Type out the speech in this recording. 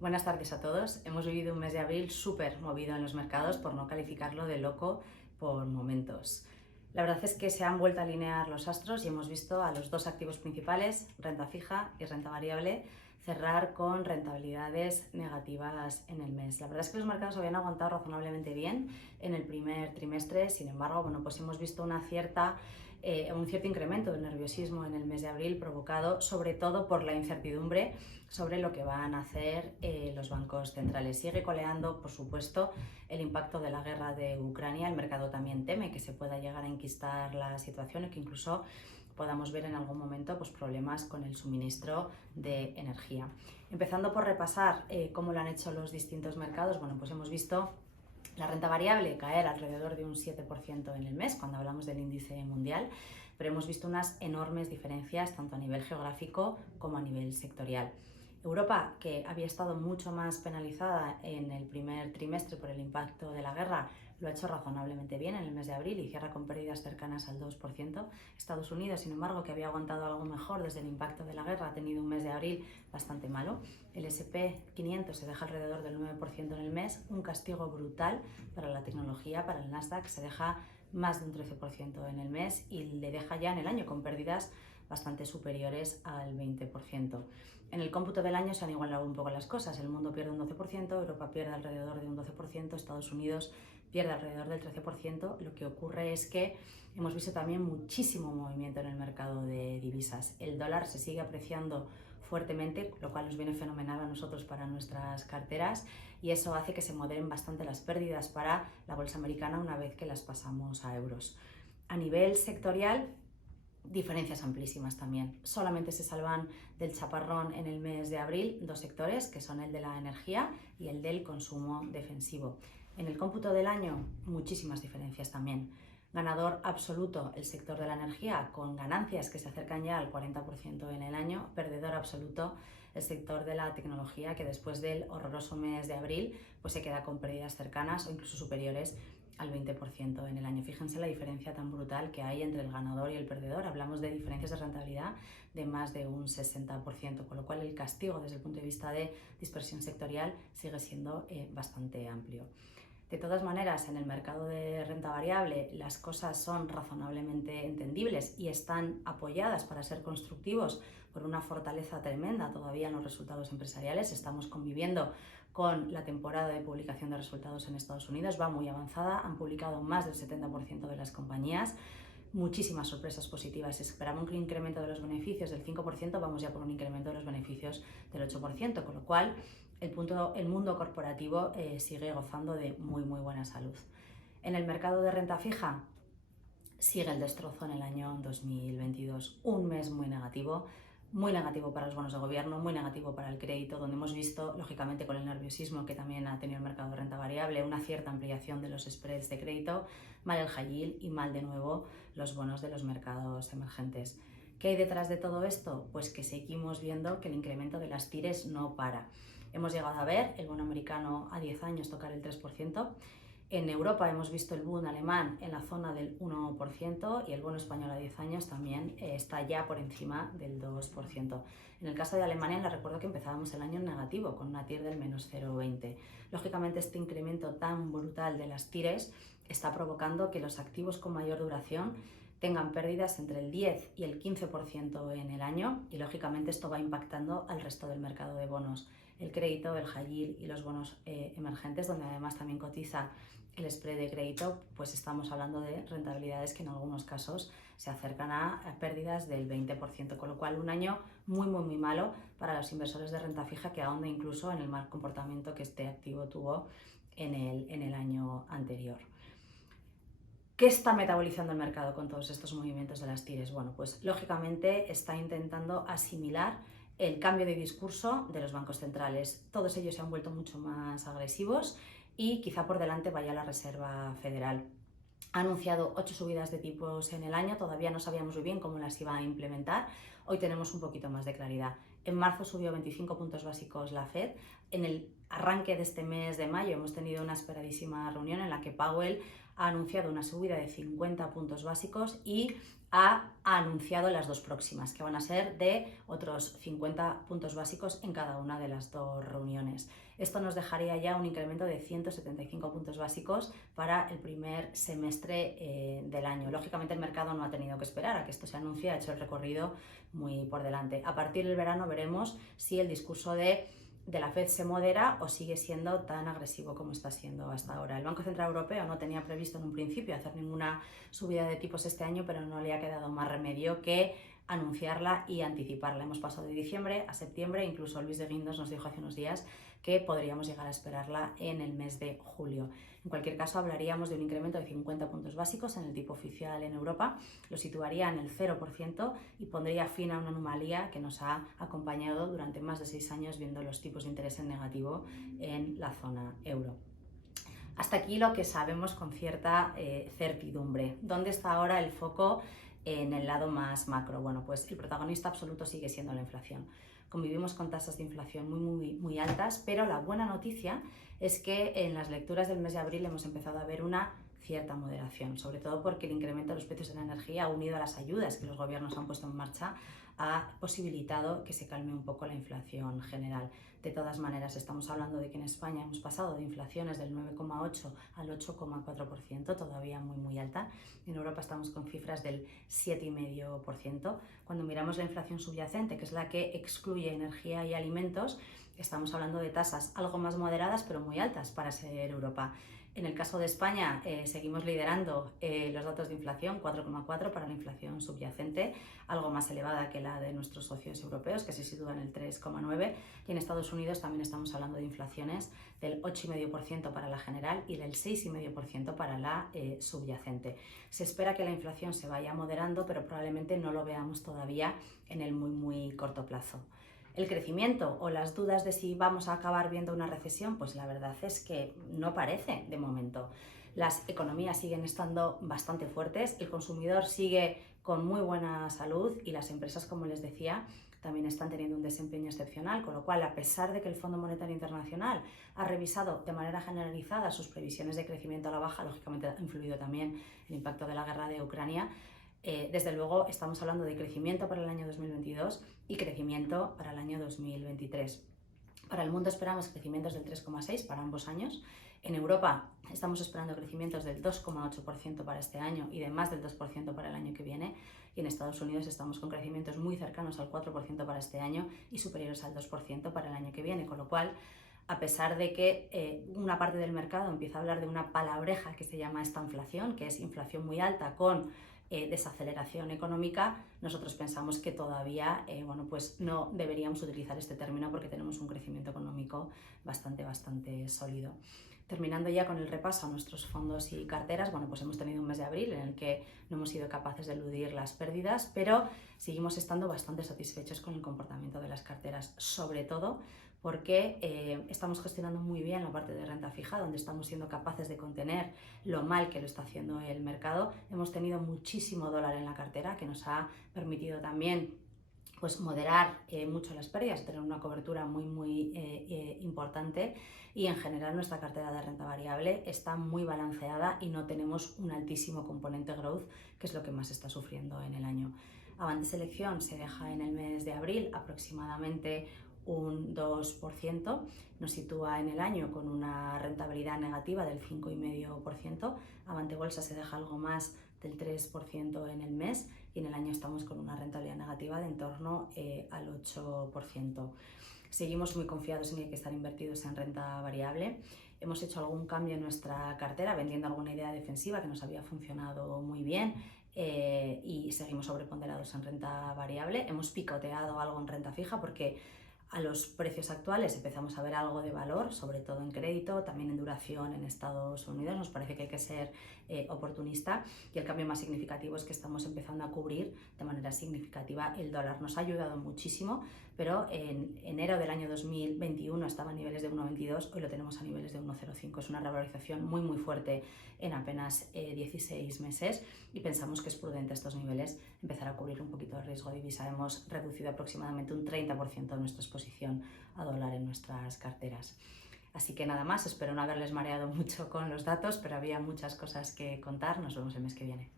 Buenas tardes a todos. Hemos vivido un mes de abril súper movido en los mercados, por no calificarlo de loco por momentos. La verdad es que se han vuelto a alinear los astros y hemos visto a los dos activos principales, renta fija y renta variable, cerrar con rentabilidades negativas en el mes. La verdad es que los mercados habían aguantado razonablemente bien en el primer trimestre, sin embargo, pues hemos visto un cierto incremento del nerviosismo en el mes de abril, provocado sobre todo por la incertidumbre sobre lo que van a hacer los bancos centrales. Sigue coleando, por supuesto, el impacto de la guerra de Ucrania. El mercado también teme que se pueda llegar a enquistar la situación y que incluso podamos ver en algún momento problemas con el suministro de energía. Empezando por repasar cómo lo han hecho los distintos mercados, pues hemos visto la renta variable caer alrededor de un 7% en el mes, cuando hablamos del índice mundial, pero hemos visto unas enormes diferencias tanto a nivel geográfico como a nivel sectorial. Europa, que había estado mucho más penalizada en el primer trimestre por el impacto de la guerra, lo ha hecho razonablemente bien en el mes de abril y cierra con pérdidas cercanas al 2%. Estados Unidos, sin embargo, que había aguantado algo mejor desde el impacto de la guerra, ha tenido un mes de abril bastante malo. El S&P 500 se deja alrededor del 9% en el mes, un castigo brutal para la tecnología. Para el Nasdaq se deja más de un 13% en el mes y le deja ya en el año con pérdidas bastante superiores al 20%. En el cómputo del año se han igualado un poco las cosas. El mundo pierde un 12%, Europa pierde alrededor de un 12%, Estados Unidos pierde alrededor del 13%. Lo que ocurre es que hemos visto también muchísimo movimiento en el mercado de divisas. El dólar se sigue apreciando fuertemente, lo cual nos viene fenomenal a nosotros para nuestras carteras, y eso hace que se moderen bastante las pérdidas para la bolsa americana una vez que las pasamos a euros. A nivel sectorial, diferencias amplísimas también. Solamente se salvan del chaparrón en el mes de abril dos sectores, que son el de la energía y el del consumo defensivo. En el cómputo del año, muchísimas diferencias también. Ganador absoluto el sector de la energía, con ganancias que se acercan ya al 40% en el año. Perdedor absoluto el sector de la tecnología, que después del horroroso mes de abril se queda con pérdidas cercanas o incluso superiores al 20% en el año. Fíjense la diferencia tan brutal que hay entre el ganador y el perdedor. Hablamos de diferencias de rentabilidad de más de un 60%, con lo cual el castigo desde el punto de vista de dispersión sectorial sigue siendo bastante amplio. De todas maneras, en el mercado de renta variable las cosas son razonablemente entendibles y están apoyadas para ser constructivos por una fortaleza tremenda todavía en los resultados empresariales. Estamos conviviendo con la temporada de publicación de resultados en Estados Unidos, va muy avanzada, han publicado más del 70% de las compañías, muchísimas sorpresas positivas. Se esperaba un incremento de los beneficios del 5%, vamos ya por un incremento de los beneficios del 8%, con lo cual el mundo corporativo sigue gozando de muy buena salud. En el mercado de renta fija sigue el destrozo en el año 2022, un mes muy negativo para los bonos de gobierno, muy negativo para el crédito, donde hemos visto, lógicamente con el nerviosismo que también ha tenido el mercado de renta variable, una cierta ampliación de los spreads de crédito, mal el high yield y mal de nuevo los bonos de los mercados emergentes. ¿Qué hay detrás de todo esto? Pues que seguimos viendo que el incremento de las TIRES no para. Hemos llegado a ver el bono americano a 10 años tocar el 3%. En Europa hemos visto el bono alemán en la zona del 1% y el bono español a 10 años también está ya por encima del 2%. En el caso de Alemania, les recuerdo que empezábamos el año en negativo, con una TIR del menos 0,20. Lógicamente, este incremento tan brutal de las TIRES está provocando que los activos con mayor duración tengan pérdidas entre el 10 y el 15% en el año, y lógicamente esto va impactando al resto del mercado de bonos. El crédito, el high yield y los bonos emergentes, donde además también cotiza el spread de crédito, pues estamos hablando de rentabilidades que en algunos casos se acercan a pérdidas del 20%, con lo cual un año muy malo para los inversores de renta fija, que ahonda incluso en el mal comportamiento que este activo tuvo en el año anterior. ¿Qué está metabolizando el mercado con todos estos movimientos de las TIRES? Bueno, pues lógicamente está intentando asimilar el cambio de discurso de los bancos centrales. Todos ellos se han vuelto mucho más agresivos y quizá por delante vaya la Reserva Federal. Ha anunciado 8 subidas de tipos en el año, todavía no sabíamos muy bien cómo las iba a implementar. Hoy tenemos un poquito más de claridad. En marzo subió 25 puntos básicos la Fed. En el arranque de este mes de mayo hemos tenido una esperadísima reunión en la que Powell ha anunciado una subida de 50 puntos básicos y ha anunciado las dos próximas, que van a ser de otros 50 puntos básicos en cada una de las dos reuniones. Esto nos dejaría ya un incremento de 175 puntos básicos para el primer semestre del año. Lógicamente el mercado no ha tenido que esperar a que esto se anuncie, ha hecho el recorrido muy por delante. A partir del verano veremos si el discurso de la Fed se modera o sigue siendo tan agresivo como está siendo hasta ahora. El Banco Central Europeo no tenía previsto en un principio hacer ninguna subida de tipos este año, pero no le ha quedado más remedio que anunciarla y anticiparla. Hemos pasado de diciembre a septiembre, incluso Luis de Guindos nos dijo hace unos días que podríamos llegar a esperarla en el mes de julio. En cualquier caso, hablaríamos de un incremento de 50 puntos básicos en el tipo oficial en Europa, lo situaría en el 0% y pondría fin a una anomalía que nos ha acompañado durante más de 6 años viendo los tipos de interés en negativo en la zona euro. Hasta aquí lo que sabemos con cierta certidumbre. ¿Dónde está ahora el foco en el lado más macro? Bueno, pues el protagonista absoluto sigue siendo la inflación. Convivimos con tasas de inflación muy altas, pero la buena noticia es que en las lecturas del mes de abril hemos empezado a ver una cierta moderación, sobre todo porque el incremento de los precios de la energía, unido a las ayudas que los gobiernos han puesto en marcha, ha posibilitado que se calme un poco la inflación general. De todas maneras, estamos hablando de que en España hemos pasado de inflaciones del 9,8 al 8,4%, todavía muy alta. En Europa estamos con cifras del 7,5%. Cuando miramos la inflación subyacente, que es la que excluye energía y alimentos, estamos hablando de tasas algo más moderadas, pero muy altas para ser Europa. En el caso de España, seguimos liderando los datos de inflación, 4,4 para la inflación subyacente, algo más elevada que la de nuestros socios europeos, que se sitúa en el 3,9, y en Estados Unidos también estamos hablando de inflaciones del 8,5% para la general y del 6,5% para la subyacente. Se espera que la inflación se vaya moderando, pero probablemente no lo veamos todavía en el muy corto plazo. El crecimiento o las dudas de si vamos a acabar viendo una recesión, pues la verdad es que no parece de momento. Las economías siguen estando bastante fuertes, el consumidor sigue con muy buena salud y las empresas, como les decía, también están teniendo un desempeño excepcional, con lo cual, a pesar de que el Fondo Monetario Internacional ha revisado de manera generalizada sus previsiones de crecimiento a la baja, lógicamente ha influido también el impacto de la guerra de Ucrania, desde luego estamos hablando de crecimiento para el año 2022 y crecimiento para el año 2023. Para el mundo esperamos crecimientos del 3,6 para ambos años. En Europa estamos esperando crecimientos del 2,8% para este año y de más del 2% para el año que viene. Y en Estados Unidos estamos con crecimientos muy cercanos al 4% para este año y superiores al 2% para el año que viene, con lo cual, a pesar de que una parte del mercado empieza a hablar de una palabreja que se llama estanflación, que es inflación muy alta con desaceleración económica, nosotros pensamos que todavía pues no deberíamos utilizar este término porque tenemos un crecimiento económico bastante sólido. Terminando ya con el repaso a nuestros fondos y carteras, bueno, pues hemos tenido un mes de abril en el que no hemos sido capaces de eludir las pérdidas, pero seguimos estando bastante satisfechos con el comportamiento de las carteras, sobre todo porque estamos gestionando muy bien la parte de renta fija, donde estamos siendo capaces de contener lo mal que lo está haciendo el mercado. Hemos tenido muchísimo dólar en la cartera, que nos ha permitido también pues moderar mucho las pérdidas, tener una cobertura muy importante, y en general nuestra cartera de renta variable está muy balanceada y no tenemos un altísimo componente growth, que es lo que más está sufriendo en el año. Avante Selección se deja en el mes de abril aproximadamente un 2%, nos sitúa en el año con una rentabilidad negativa del 5,5%, Avante Bolsa se deja algo más del 3% en el mes y en el año estamos con una rentabilidad negativa de en torno al 8%. Seguimos muy confiados en que hay que estar invertidos en renta variable. Hemos hecho algún cambio en nuestra cartera vendiendo alguna idea defensiva que nos había funcionado muy bien y seguimos sobreponderados en renta variable. Hemos picoteado algo en renta fija porque a los precios actuales empezamos a ver algo de valor, sobre todo en crédito, también en duración en Estados Unidos. Nos parece que hay que ser oportunista, y el cambio más significativo es que estamos empezando a cubrir de manera significativa el dólar. Nos ha ayudado muchísimo, pero en enero del año 2021 estaba a niveles de 1,22, hoy lo tenemos a niveles de 1,05. Es una revalorización muy fuerte en apenas 16 meses y pensamos que es prudente a estos niveles empezar a cubrir un poquito de riesgo de divisa. Hemos reducido aproximadamente un 30% de nuestra exposición a dólar en nuestras carteras. Así que nada más, espero no haberles mareado mucho con los datos, pero había muchas cosas que contar. Nos vemos el mes que viene.